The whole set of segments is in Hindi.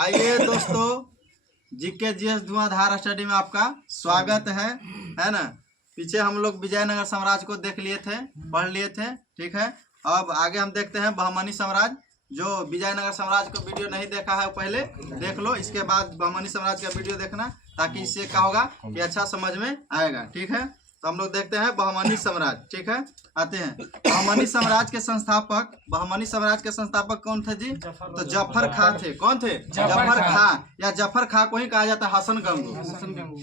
आइए दोस्तों, जीके जीएस धुआंधार स्टडी में आपका स्वागत है ना। पीछे हम लोग विजयनगर साम्राज्य को देख लिए थे, पढ़ लिए थे, ठीक है। अब आगे हम देखते हैं बहमनी साम्राज्य। जो विजयनगर साम्राज्य को वीडियो नहीं देखा है पहले देख लो, इसके बाद बहमनी साम्राज्य का वीडियो देखना, ताकि इससे क्या होगा कि अच्छा समझ में आएगा, ठीक है। तो हम लोग देखते हैं बहमनी साम्राज्य, ठीक है। आते हैं बहमनी साम्राज्य के संस्थापक। बहमनी साम्राज्य के संस्थापक कौन थे जी? तो जफर खां थे। कौन थे? जफर खां, या जफर खां को ही कहा जाता है हसन गंगू,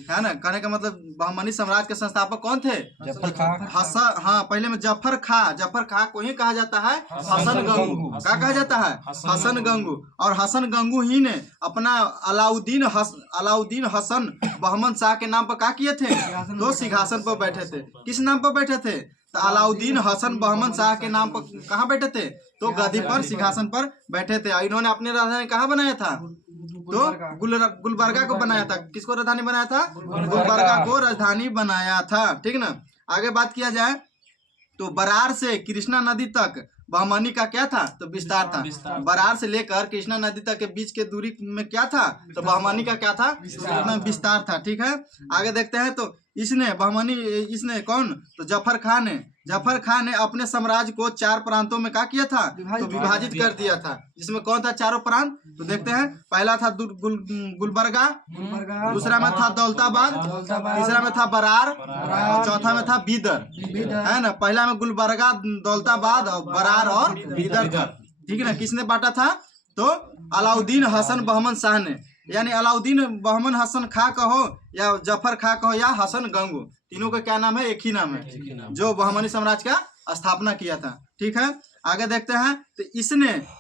है ना। कहने का मतलब बहमनी साम्राज्य के संस्थापक कौन थे? जफर खां। हसन, हाँ, पहले में जफर खां को ही कहा जाता है हसन गंगू। क्या कहा जाता है? हसन गंगू। और हसन गंगू ही ने अपना अलाउद्दीन हसन बहमन शाह के नाम पर क्या किए थे? तो सिंहासन पर बैठे थे। किस नाम पर बैठे थे? तो अलाउद्दीन हसन बहमन शाह के नाम पर कहाँ बैठे थे? तो गद्दी पर, सिंहासन पर बैठे थे। इन्होंने अपनी राजधानी कहाँ बनाया था? तो गुलबर्गा को बनाया था। किसको राजधानी बनाया था? गुलबर्गा को राजधानी बनाया था, ठीक ना। आगे बात किया जाए तो बरार से कृष्णा नदी तक बहमनी का क्या था? तो विस्तार था। बरार से लेकर कृष्णा नदी तक के बीच के दूरी में क्या था? तो बहमनी का क्या था? विस्तार था, ठीक है। आगे देखते हैं तो इसने कौन? तो जफर खान ने अपने साम्राज्य को 4 प्रांतों में क्या किया था? तो विभाजित कर दिया था। जिसमें कौन था चारों प्रांत? तो देखते हैं। पहला था गुलबर्गा, दूसरा में था दौलताबाद, तीसरा में था बरार, और चौथा में था बीदर, है ना। पहला में गुलबर्गा, दौलताबाद और बरार और बीदर था, ठीक है ना। किसने बांटा था? तो अलाउद्दीन हसन बहमन शाह ने, यानी अलाउद्दीन बहमन हसन खां कहो या जफर खां कहो या हसन गंगू, तीनों का क्या नाम है? एक ही नाम है, जो बहमनी साम्राज्य का स्थापना किया था, ठीक है। आगे देखते हैं तो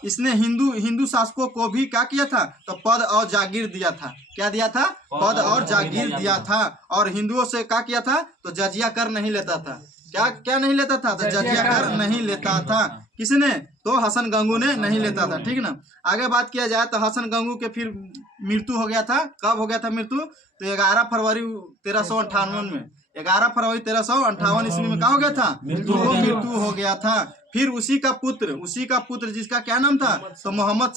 इसने हिंदू शासकों को भी क्या किया था? तो पद और जागीर दिया था। क्या दिया था? पद और जागीर दिया था। और हिंदुओं से क्या किया था? तो जजिया कर नहीं लेता था। क्या नहीं लेता था? तो जजिया कर नहीं लेता था। किसने? तो हसन गंगू ने नहीं लेता था, ठीक ना। आगे बात किया जाए तो हसन गंगू के फिर मृत्यु हो गया था। कब हो गया था मृत्यु? तो 11 फरवरी 1358 में, 11 फरवरी 1358 ईस्वी में क्या हो गया था? मृत्यु हो गया था। फिर उसी का पुत्र जिसका क्या नाम था? तो मोहम्मद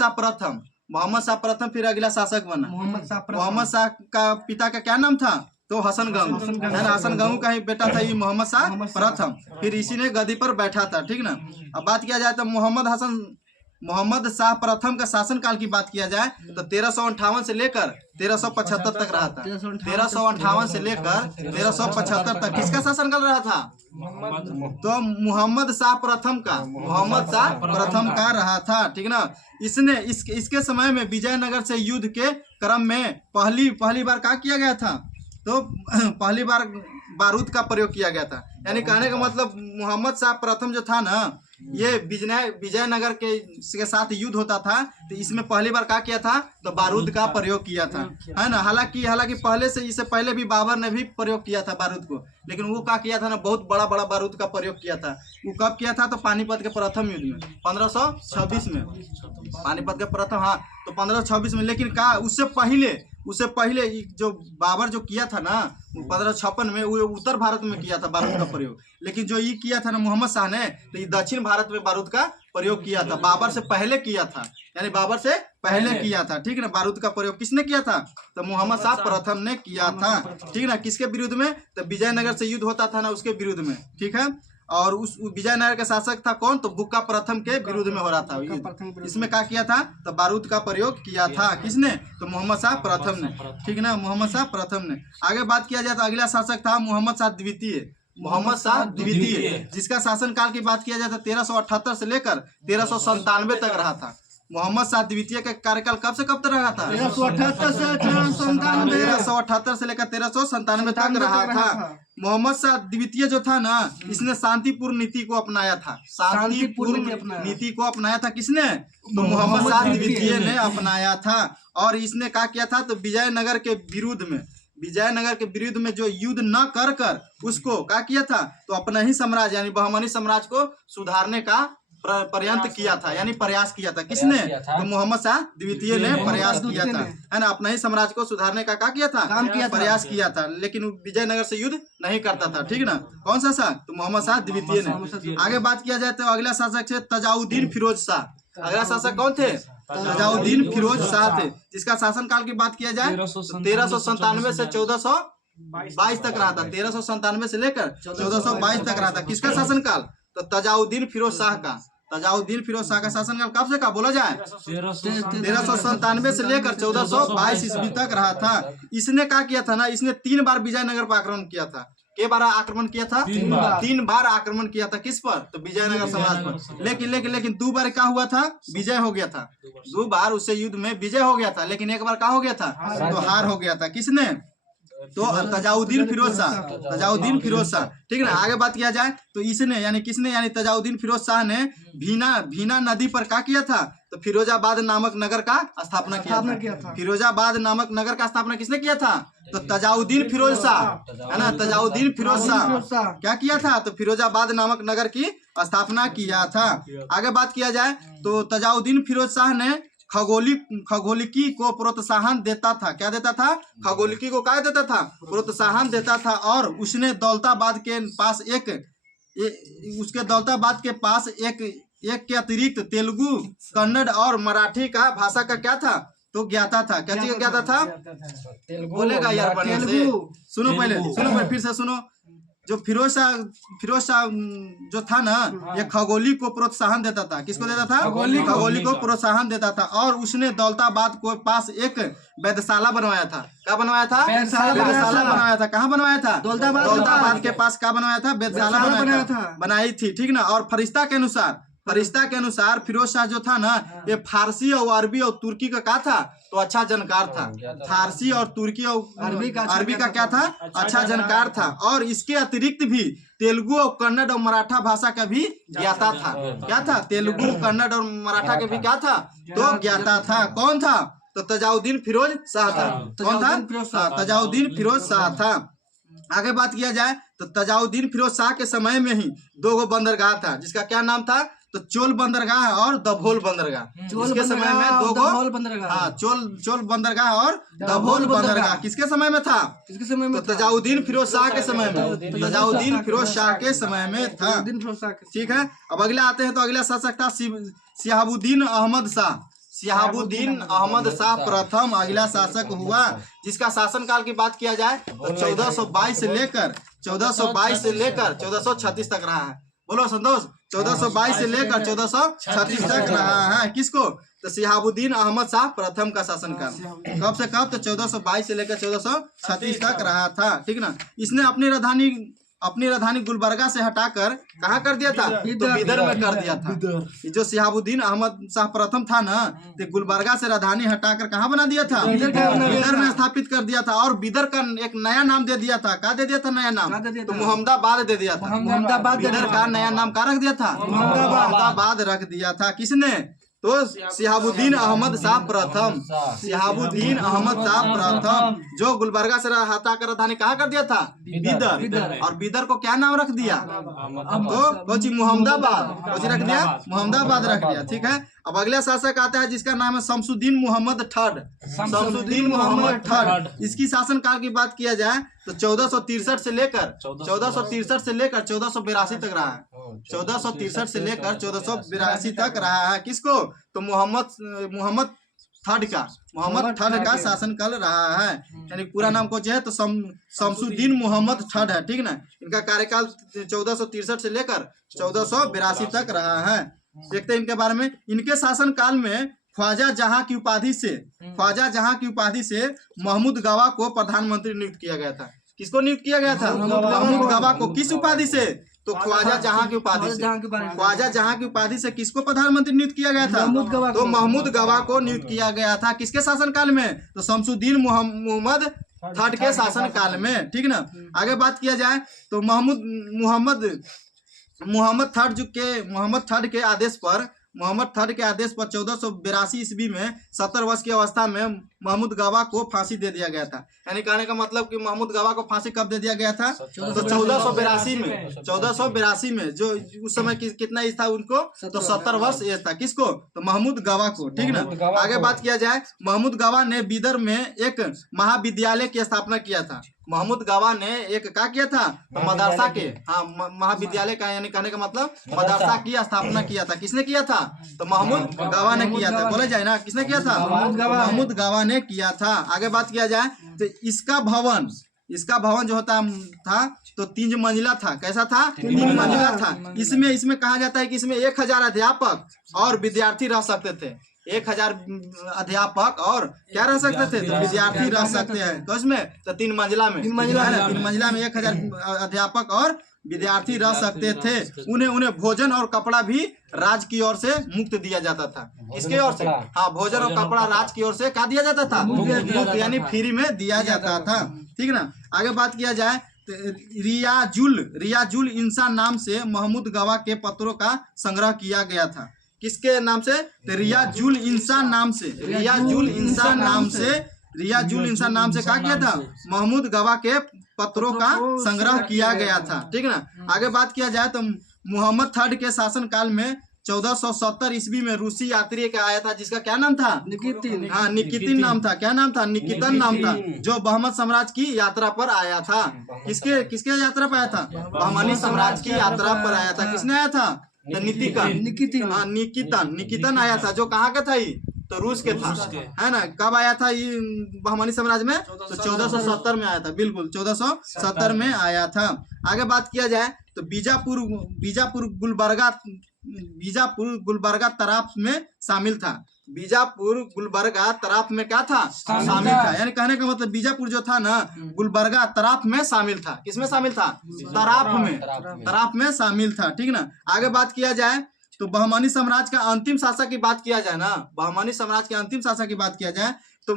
शाह प्रथम फिर अगला शासक बना। मोहम्मद शाह का पिता का क्या नाम था? तो हसन गंगू, है ना। हसन गंगू का ही बेटा था ये मोहम्मद शाह प्रथम। फिर इसी ने गद्दी पर बैठा था, ठीक ना। अब बात किया जाए तो मोहम्मद शाह प्रथम का शासन काल की बात किया जाए तो 1358 से लेकर 1375 तक रहा था। 1358 से लेकर 1375 तक किसका शासन काल रहा था? तो मोहम्मद शाह प्रथम का रहा था, ठीक ना। इसके समय में विजयनगर से युद्ध के क्रम में पहली बार क्या किया गया था? तो पहली बार बारूद का प्रयोग किया गया था। यानी कहने का मतलब मोहम्मद शाह प्रथम जो था ना, ये विजयनगर के साथ युद्ध होता था, तो इसमें पहली बार क्या किया था? तो बारूद का प्रयोग किया था, है ना। हालांकि पहले से, इससे पहले भी बाबर ने भी प्रयोग किया था बारूद को, लेकिन वो क्या किया था ना, बहुत बड़ा बारूद का प्रयोग किया था। वो कब किया था? तो पानीपत के प्रथम युद्ध में 1526 में, पानीपत के प्रथम, हाँ, तो 1526 में। लेकिन उससे पहले जो बाबर जो किया था ना 1556 में, वो उत्तर भारत में किया था बारूद का प्रयोग। लेकिन जो ये किया था ना मोहम्मद शाह ने, तो ये दक्षिण भारत में बारूद का प्रयोग किया था। बाबर से पहले किया था, किया था, ठीक ना। बारूद का प्रयोग किसने किया था? तो मोहम्मद शाह प्रथम ने किया था, ठीक ना। किसके विरुद्ध में? तो विजयनगर से युद्ध होता था ना, उसके विरुद्ध में, ठीक है। और उस विजयनगर का शासक था कौन? तो बुक्का प्रथम के विरुद्ध में हो रहा था। इसमें क्या किया था? तो बारूद का प्रयोग किया था। किसने? तो मोहम्मद शाह प्रथम ने, ठीक ना, मोहम्मद शाह प्रथम ने। आगे बात किया जाए तो अगला शासक था मोहम्मद शाह द्वितीय, जिसका शासन काल की बात किया जाए तो 1378 से लेकर 1397 तक रहा था। मोहम्मद शाह द्वितीय का कार्यकाल कब से कब तक रहा था? 1378 से लेकर 1397 तक रहा था। मोहम्मद शाह द्वितीय जो था ना, इसने शांतिपूर्ण नीति को अपनाया था। नीति को अपनाया था। किसने? तो मोहम्मद शाह द्वितीय ने अपनाया था। और इसने क्या किया था? तो विजयनगर के विरुद्ध में जो युद्ध न कर उसको क्या किया था? तो अपना ही साम्राज्य यानी बहमनी साम्राज्य को सुधारने का पर्यंत किया था, यानी प्रयास किया था। किसने? तो मोहम्मद शाह द्वितीय ने प्रयास किया था, है ना। अपना ही साम्राज्य को सुधारने का क्या किया था? प्रयास किया था। लेकिन विजयनगर से युद्ध नहीं करता था, ठीक ना। कौन सा शासक? तो मोहम्मद शाह द्वितीय ने। आगे बात किया जाए तो अगला शासक थे तजाउद्दीन फिरोज शाह। अगला शासक कौन थे? तजाउद्दीन फिरोज शाह थे, जिसका शासनकाल की बात किया जाए तो 1397 से 1422 तक रहा था। 1397 से लेकर 1422 तक रहा था। किसका शासनकाल? तो तजाउद्दीन फिरोज शाह का। तजाउद्दीन फिरोज शाह का शासनकाल कब से का बोला जाए? 1397 से लेकर 1422 ईस्वी तक रहा था। इसने क्या किया था ना, इसने 3 बार विजयनगर पर आक्रमण किया था। के बार आक्रमण किया था? 3 बार आक्रमण किया था। किस पर? तो विजयनगर साम्राज्य पर। लेकिन 2 बार क्या हुआ था? विजय हो गया था। 2 बार उससे युद्ध में विजय हो गया था, लेकिन एक बार क्या हो गया था? तो हार हो गया था। किसने? तो तजाउद्दीन फिरोज शाह। तजाउद्दीन फिरोज शाह, ठीक ना। आगे बात किया जाए तो इसने यानी किसने यानी तजाउद्दीन फिरोज शाह ने भीना नदी पर क्या किया था? तो फिरोजाबाद नामक नगर का स्थापना किया था। फिरोजाबाद नामक नगर का स्थापना किसने किया था? तो तजाउद्दीन फिरोज शाह, है ना। तजाउद्दीन फिरोज शाह क्या किया था? तो फिरोजाबाद नामक नगर की स्थापना किया था। आगे बात किया जाए तो तजाउद्दीन फिरोज शाह ने खगोलिकी को प्रोत्साहन देता था। क्या देता था? खगोलिकी को क्या देता था? प्रोत्साहन देता था। और उसने दौलताबाद के पास उसके दौलताबाद के पास एक के अतिरिक्त तेलुगु, कन्नड़ और मराठी का भाषा का क्या था? तो ज्ञाता था। क्या चीज ज्ञाता था? बोलेगा यार पढ़ने से। सुनो पहले फिर से सुनो। जो फिरोज शाह जो था ना, ये खगोली को प्रोत्साहन देता था। किसको देता था? खगोली को प्रोत्साहन देता था। और उसने दौलताबाद को पास एक वेधशाला बनवाया था। क्या बनवाया था? वेधशाला बनवाया था। कहाँ बनवाया था? दौलताबाद के पास क्या बनवाया था? वेधशाला बनाई थी, ठीक ना। और फरिश्ता के अनुसार फिरोज शाह जो था ना, ये फारसी और अरबी और तुर्की का क्या था? तो अच्छा जानकार था। फारसी और तुर्की और अरबी का क्या था? अच्छा जानकार था। और इसके अतिरिक्त भी तेलुगु और कन्नड़ और मराठा भाषा का भी ज्ञाता था। क्या था? तेलुगु, कन्नड़ और मराठा के भी क्या था? तो ज्ञाता था। कौन था? तो तजाउद्दीन फिरोज शाह था। कौन था? तजाउद्दीन फिरोज शाह था। आगे बात किया जाए तो तजाउद्दीन फिरोज शाह के समय में ही 2 बंदरगाह था, जिसका क्या नाम था? तो चोल बंदरगाह और दभोल बंदरगाह। इसके समय में 2 बंदरगाह, हाँ, चोल बंदरगाह और दभोल बंदरगाह किसके समय में था? किसके समय में? तो तजाउद्दीन फिरोज शाह के समय में। तजाउद्दीन फिरोज शाह के समय में था, ठीक है। अब अगला आते हैं तो अगला शासक था शिहाबुद्दीन अहमद शाह। शिहाबुद्दीन अहमद शाह प्रथम अगला शासक हुआ, जिसका शासनकाल की बात किया जाए तो 1422 से लेकर 1436 तक रहा है। बोलो संतोष। 1422 से लेकर 1436 तक रहा है। किसको? तो शिहाबुद्दीन अहमद शाह प्रथम का शासनकाल। कब से कब? तो 1422 से लेकर 1436 तक रहा था, ठीक ना। इसने अपनी राजधानी गुलबर्गा से हटाकर कहाँ कर दिया था? तो बिदर में कर दिया था। जो शिहाबुद्दीन अहमद शाह प्रथम था ना, तो गुलबर्गा से राजधानी हटाकर कहाँ बना दिया था? बिदर में स्थापित कर दिया था। और बिदर का एक नया नाम दे दिया था। क्या दे दिया था? नया नाम तो मुहम्मदाबाद दे दिया था। बिदर का नया नाम क्या रख दिया था? मुहम्मदाबाद रख दिया था। किसने? तो शिहाबुद्दीन अहमद शाह प्रथम। शिहाबुद्दीन अहमद शाह प्रथम जो गुलबर्गा से हटाकर राजधानी कहाँ कर दिया था? बिदर। और बिदर को क्या नाम रख दिया? तो मुहम्मदाबाद रख दिया, मुहम्मदाबाद रख दिया, ठीक है। अब अगला शासक आता है जिसका नाम है शमसुद्दीन मुहम्मद थर्ड। शमसुद्दीन मुहम्मद थर्ड। इसकी शासनकाल की बात किया जाए तो 1463 से लेकर 1482 तक रहा है। 1463 से लेकर 1482 तक रहा है। किसको? तो मोहम्मद थर्ड का शासनकाल रहा है। यानी पूरा नाम को जो है तो शमसुद्दीन मोहम्मद थर्ड है, ठीक ना। इनका कार्यकाल 1463 से लेकर 1482 तक रहा है। देखते हैं इनके बारे में। इनके शासन काल में ख्वाजा जहां की उपाधि से महमूद गवा को प्रधानमंत्री नियुक्त किया गया था। किसको नियुक्त किया गया था? महमूद गवा को। किस उपाधि से? तो ख्वाजा जहां की उपाधि से किसको प्रधानमंत्री नियुक्त किया गया था? तो महमूद गवा को नियुक्त किया गया था। किसके शासन काल में? तो शमसुद्दीन मोहम्मद थर्ड के शासन काल में, ठीक ना। आगे बात किया जाए तो मोहम्मद थर्ड के आदेश पर 1482 ईस्वी में 70 वर्ष की अवस्था में महमूद गवा को फांसी दे दिया गया था। यानी कहने का मतलब कि महमूद गवा को फांसी कब दे दिया गया था? तो 1482 में, 1482 में। जो उस समय कितना एज था उनको? तो 70 वर्ष एज था। किसको? तो महमूद गवा को। ठीक ना। आगे बात किया जाए, महमूद गवा ने बीदर में एक महाविद्यालय की स्थापना किया था। महमूद गवा ने एक क्या किया था? तो मदरसा के, हाँ, महाविद्यालय का, यानी कहने का मतलब मदरसा की स्थापना किया था। किसने किया था? तो महमूद गवा ने किया था। बोले जाए ना, किसने किया था? महमूद गवा ने किया था। आगे बात किया जाए तो इसका भवन जो होता था तो 3 मंजिला था। कैसा था? 3 मंजिला था। इसमें कहा जाता है कि इसमें 1000 अध्यापक और विद्यार्थी रह सकते थे। 1000 अध्यापक और क्या रह सकते थे? तो विद्यार्थी रह सकते हैं। तो इसमें तो 3 मंजिला में, 3 मंजिला में 1000 अध्यापक और विद्यार्थी रह सकते थे। उन्हें भोजन और कपड़ा भी राज्य की ओर से मुक्त दिया जाता था। किसके ओर से? हाँ, भोजन और कपड़ा राज्य की ओर से क्या दिया जाता था? मुक्त, यानी फ्री में दिया जाता था। ठीक ना। आगे बात किया जाए तो रियाजुल इंसान नाम से महमूद गवा के पत्रों का संग्रह किया गया था। किसके नाम से? तो रियाजुल इंसान नाम से क्या किया था? महमूद गवा के पत्रों का संग्रह किया गया था। ठीक ना। आगे बात किया जाए तो मोहम्मद III के शासन काल में 1470 ईस्वी में रूसी यात्री का आया था, जिसका क्या नाम था? निकितिन। हाँ, निकितिन नाम था। क्या नाम था? निकितन नाम था, जो बहमनी साम्राज्य की यात्रा पर आया था। किसके यात्रा पर आया था? बहमनी साम्राज्य की यात्रा पर आया था। किसने आया था? निकितन आया था। जो कहाँ का था? तो रूस के था, है ना। कब आया था ये बहमनी साम्राज्य में? तो 1470 में आया था। बिल्कुल 1470 में आया था। आगे बात किया जाए तो बीजापुर गुलबर्गा तराफ में शामिल था। बीजापुर गुलबर्गा तराफ में क्या था? शामिल था। यानी कहने का मतलब बीजापुर जो था ना, गुलबर्गा तराफ में शामिल था। किसमें शामिल था? तराफ में शामिल था। ठीक ना। आगे बात किया जाए तो बहमनी साम्राज्य का अंतिम शासक की बात किया जाए ना, बहमनी साम्राज्य के अंतिम शासक की बात किया जाए तो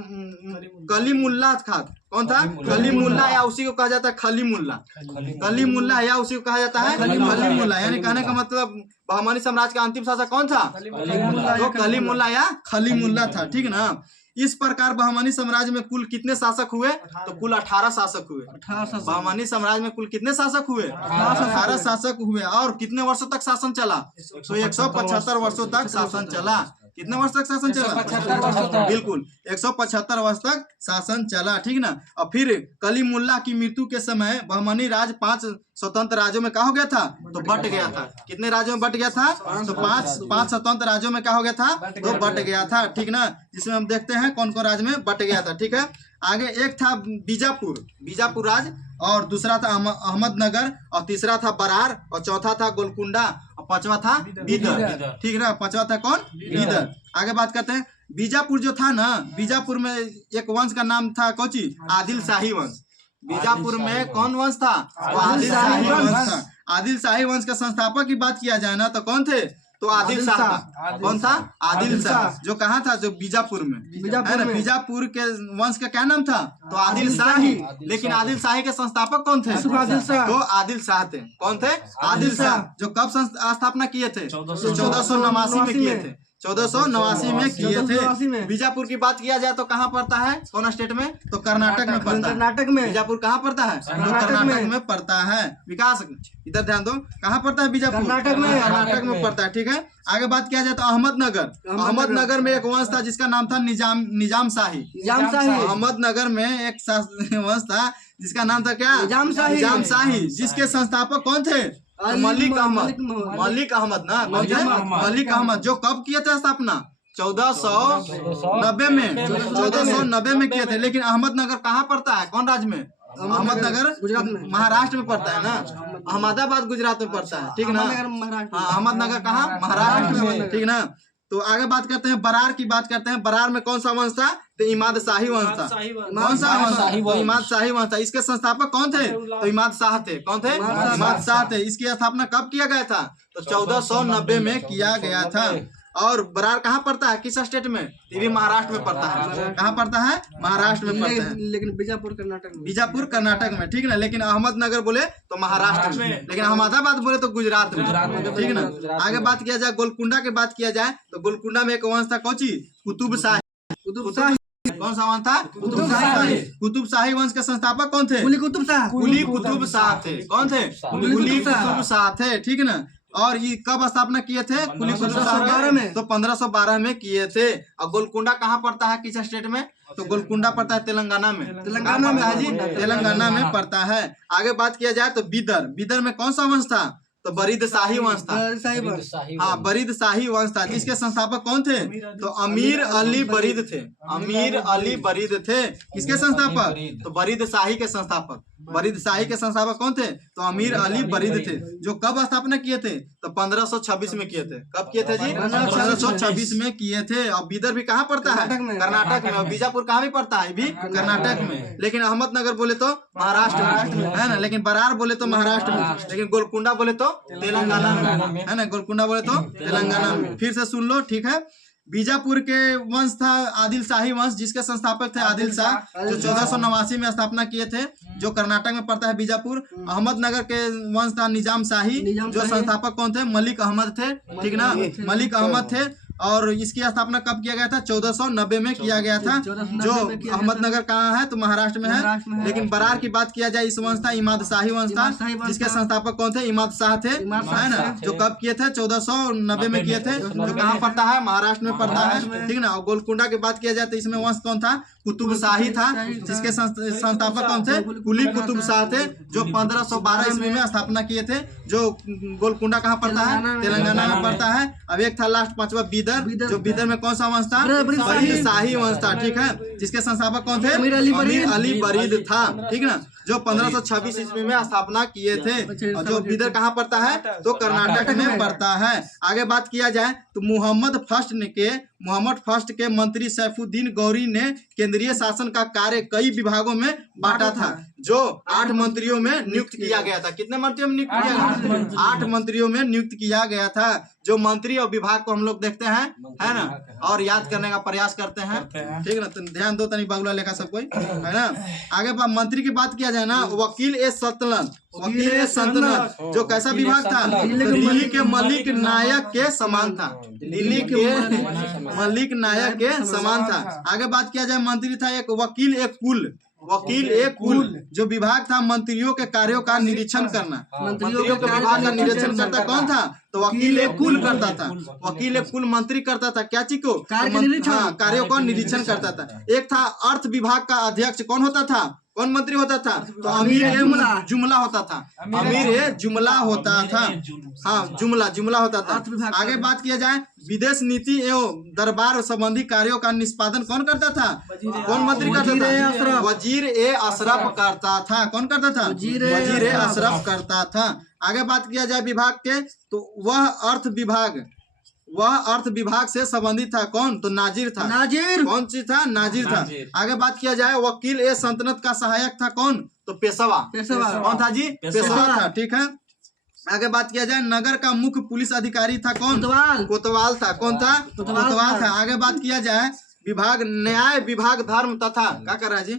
कलीमुल्ला था। कौन था? कलीमुल्ला, या उसी को कहा जाता है खलीमुल्ला। कलीमुल्ला या उसी को कहा जाता है खलीमुल्ला। यानी कहने का मतलब बहमनी साम्राज्य का अंतिम शासक कौन था? तो कलीमुल्ला या खलीमुल्ला था। ठीक ना। इस प्रकार बहमनी साम्राज्य में कुल कितने शासक हुए? तो कुल 18 शासक हुए। बहमनी साम्राज्य में कुल कितने शासक हुए? 18 शासक हुए। और कितने वर्षों तक शासन चला? तो 175 वर्षों तक शासन चला। कितने वर्ष तक शासन चला? 175 वर्षों तक। बिल्कुल 175 वर्ष तक शासन चला। ठीक ना। और फिर कलीमुल्ला की मृत्यु के समय बहमनी राज 5 स्वतंत्र राज्यों में क्या हो गया था? तो बट गया था। कितने राज्यों में बट गया था? तो 5 स्वतंत्र राज्यों में क्या हो गया था? तो बट गया था। ठीक ना। जिसमें हम देखते हैं कौन कौन राज्य में बट गया था। ठीक है। आगे एक था बीजापुर राज, और दूसरा था अहमदनगर, और तीसरा था बरार, और चौथा था गोलकुंडा, और पांचवा था बीदर। ठीक ना। पांचवा था कौन? बीदर। आगे बात करते हैं बीजापुर जो था ना, बीजापुर में एक वंश का नाम था कौची? आदिल शाही वंश। बीजापुर में कौन वंश था? आदिल शाही वंश था। आदिल शाही वंश का संस्थापक की बात किया जाए ना तो कौन थे? तो आदिल शाह। कौन था? आदिल शाह। जो कहाँ था? जो बीजापुर में, है ना। बीजापुर के वंश का क्या नाम था? तो आदिल शाही। लेकिन आदिल शाही के संस्थापक कौन थे? तो आदिल शाह थे। कौन थे? आदिल शाह। जो कब स्थापना किए थे? 1489 में किए थे। 1489 में किए थे। बीजापुर की बात किया जाए तो कहाँ पड़ता है? कौन स्टेट में? तो कर्नाटक में पड़ता है। कर्नाटक में बीजापुर कहाँ पड़ता है? तो कर्नाटक में पड़ता है। विकास इधर ध्यान दो, कहाँ पड़ता है बीजापुर? कर्नाटक में पड़ता है। ठीक है। आगे बात किया जाए तो अहमदनगर में एक वंश था जिसका नाम था निजाम शाही। अहमदनगर में एक वंश था जिसका नाम था क्या? निजाम शाही। जिसके संस्थापक कौन थे? मलिक अहमद ना। कौन थे? मलिक अहमद। जो कब किए थे स्थापना? 1490 में। 1490 में किए थे। लेकिन अहमदनगर कहाँ पड़ता है? कौन राज्य में? अहमदनगर गुजरात में, महाराष्ट्र में पड़ता है ना। अहमदाबाद गुजरात में पड़ता है। ठीक ना। अहमदनगर कहाँ? महाराष्ट्र में। ठीक ना। तो आगे बात करते हैं बरार की बात करते हैं। बरार में कौन सा वंश था? तो इमाद शाही वंश था। कौन सा वंश? तो इमाद शाही वंश था। इसके संस्थापक कौन थे? तो इमाद शाह थे। कौन थे? इमाद शाह थे। इसकी स्थापना कब किया गया था? तो 1490 में किया गया था। और बरार कहाँ पड़ता है? किस स्टेट में? ये भी महाराष्ट्र में पड़ता है। कहाँ पड़ता है? महाराष्ट्र में पड़ता है। लेकिन बीजापुर कर्नाटक में। ठीक ना। लेकिन अहमदनगर बोले तो महाराष्ट्र में, लेकिन अहमदाबाद बोले तो गुजरात में। ठीक ना। आगे बात किया जाए गोलकुंडा की बात किया जाए तो गोलकुंडा में एक वंश था कौची? कुतुब शाही। कौन सा वंश था? कुतुब शाही वंश के संस्थापक कौन थे? कुली कुतुब शाह थे। कौन थे? कुली कुतुब शाह थे, ठीक है ना। और ये कब स्थापना किए थे कुली कुतुब शाह में? तो 1512 में किए थे। और गोलकुंडा कहाँ पड़ता है, किस स्टेट में? तो गोलकुंडा पड़ता है तेलंगाना में। तेलंगाना में है जी, तेलंगाना में पड़ता है। आगे बात किया जाए तो बीदर में कौन सा वंश था? तो बरीद शाही वंश था। हाँ, बरीद शाही वंश था, जिसके संस्थापक कौन थे? तो अमीर अली बरीद थे। अमीर अली बरीद थे। किसके संस्थापक? तो बरीद शाही के संस्थापक। बरीद शाही के संस्थापक कौन थे? तो अमीर अली बरीद थे, जो कब स्थापना किए थे? तो 1526 में किए थे। कब किए थे जी? 1526 में किए थे। और बीदर भी कहाँ पड़ता है? कर्नाटक में। और बीजापुर कहाँ भी पड़ता है? भी कर्नाटक में। लेकिन अहमदनगर बोले तो महाराष्ट्र में, है ना। लेकिन बरार बोले तो महाराष्ट्र में। लेकिन गोलकुंडा बोले तो तेलंगाना में, है ना। गोलकुंडा बोले तो तेलंगाना में। फिर से सुन लो, ठीक है। बीजापुर के वंश था आदिल शाही वंश, जिसके संस्थापक थे आदिल शाह, जो 1489 में स्थापना किए थे, जो कर्नाटक में पड़ता है बीजापुर। अहमदनगर के वंश था निजाम शाही, जो संस्थापक कौन थे? मलिक अहमद थे, ठीक ना। मलिक अहमद थे। और इसकी स्थापना कब किया गया था? 1490 में किया गया था। जो अहमदनगर कहाँ है? तो महाराष्ट्र में है। लेकिन बरार की बात किया जाए, इस वंश था इमाद शाही वंश था, जिसके संस्थापक कौन थे? इमाद शाह थे, है ना। जो कब किए थे? 1490 में किए थे। जो कहाँ पड़ता है? महाराष्ट्र में पड़ता है, ठीक ना। और गोलकुंडा की बात किया जाए तो इसमें वंश कौन था? कुतुब शाही था, जिसके संस्थापक कौन थे? कुली कुतुब शाह थे, जो 1512 ईस्वी में स्थापना किए थे। जो गोलकुंडा कहाँ पड़ता है? तेलंगाना में पड़ता है। अब एक था लास्ट पांचवा बीदर, जो बीदर में कौन सा वंश था? बरीद शाही वंश था, ठीक है। जिसके संस्थापक कौन थे? अमीर अली बरीद था, ठीक ना। जो 1526 ईस्वी में स्थापना किए थे। और जो बीदर कहाँ पड़ता है? तो कर्नाटक में पड़ता है। आगे बात किया जाए तो मोहम्मद फर्स्ट के मंत्री सैफुद्दीन गौरी ने केंद्रीय शासन का कार्य कई विभागों में बांटा था, जो 8 मंत्रियों में नियुक्त किया गया था। कितने मंत्रियों में नियुक्त किया गया? 8 मंत्रियों में नियुक्त किया गया था। जो मंत्री और विभाग को हम लोग देखते हैं, है ना, और याद करने का प्रयास करते हैं, ठीक है ना। तो ध्यान दो तनी बाबूला लेखा सब कोई, है ना। आगे मंत्री की बात किया जाए ना, वकील ए सल्तनत जो कैसा विभाग था? दिल्ली के मलिक नायक के समान था। दिल्ली के मलिक नायक के समान था। आगे बात किया जाए, मंत्री था एक वकील एक कुल जो विभाग था मंत्रियों के कार्यों का निरीक्षण करना। मंत्रियों के विभाग का निरीक्षण करता कौन था? तो वकील एक कुल करता था। वकील एक कुल मंत्री करता था क्या चीज को? कार्यों का निरीक्षण करता था। एक था अर्थ विभाग का अध्यक्ष, कौन होता था? कौन मंत्री होता था? तो अमीर ए जुमला होता था। अमीर ए जुमला होता था। हाँ, जुमला होता था। आगे बात किया जाए, विदेश नीति एवं दरबार संबंधी कार्यों का निष्पादन कौन करता था? कौन मंत्री करता था? वजीर ए अशरफ करता था। कौन करता था? वजीर ए अशरफ करता था। आगे बात किया जाए विभाग के, तो वह अर्थ विभाग से संबंधित था। कौन? तो नाजिर था। कौन चीज था? नाजिर था। आगे बात किया जाए, वकील ए सल्तनत का सहायक था। कौन? तो पेशवा। कौन था जी? पेशवा था, ठीक है। आगे बात किया जाए, नगर का मुख्य पुलिस अधिकारी था। कौन? कोतवाल था। कौन था? कोतवाल था। आगे बात किया जाए, न्याय विभाग धर्म तथा क्या कर रहा है जी?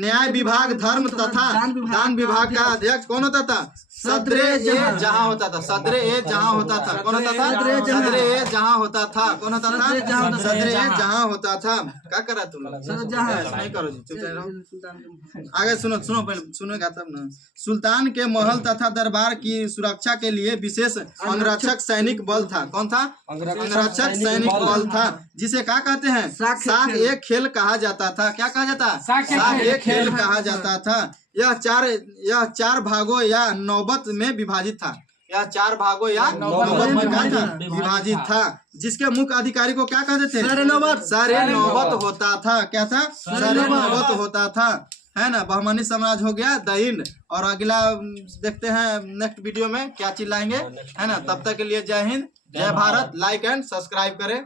न्याय विभाग धर्म तथा दान विभाग का अध्यक्ष कौन होता था? सदरे ए जहां होता था। सदरे ए जहां होता था। कौन होता था? सदरे ए जहां होता था। कौन होता था? सदरे ए जहां होता था। क्या कर रहा तुम? नहीं करो जी, चुप रहो। आगे सुनो पहले, सुनेगा तब ना। सुल्तान के महल तथा दरबार की सुरक्षा के लिए विशेष अंगरक्षक सैनिक बल था। कौन था? अंगरक्षक सैनिक बल था, जिसे क्या कहते हैं? साख एक खेल कहा जाता था। क्या कहा जाता? साख एक खेल कहा जाता था। यह चार भागों या नौबत में विभाजित था। यह 4 भागों या नौबत में विभाजित था, जिसके मुख्य अधिकारी को क्या कहते थे? सरे नौबत होता था। क्या था? सरे नौबत होता था, है ना। बहमनी साम्राज्य हो गया दहिंद। और अगला देखते हैं नेक्स्ट वीडियो में क्या चिल्लाएंगे, है ना। तब तक के लिए जय हिंद, जय भारत। लाइक एंड सब्सक्राइब करें।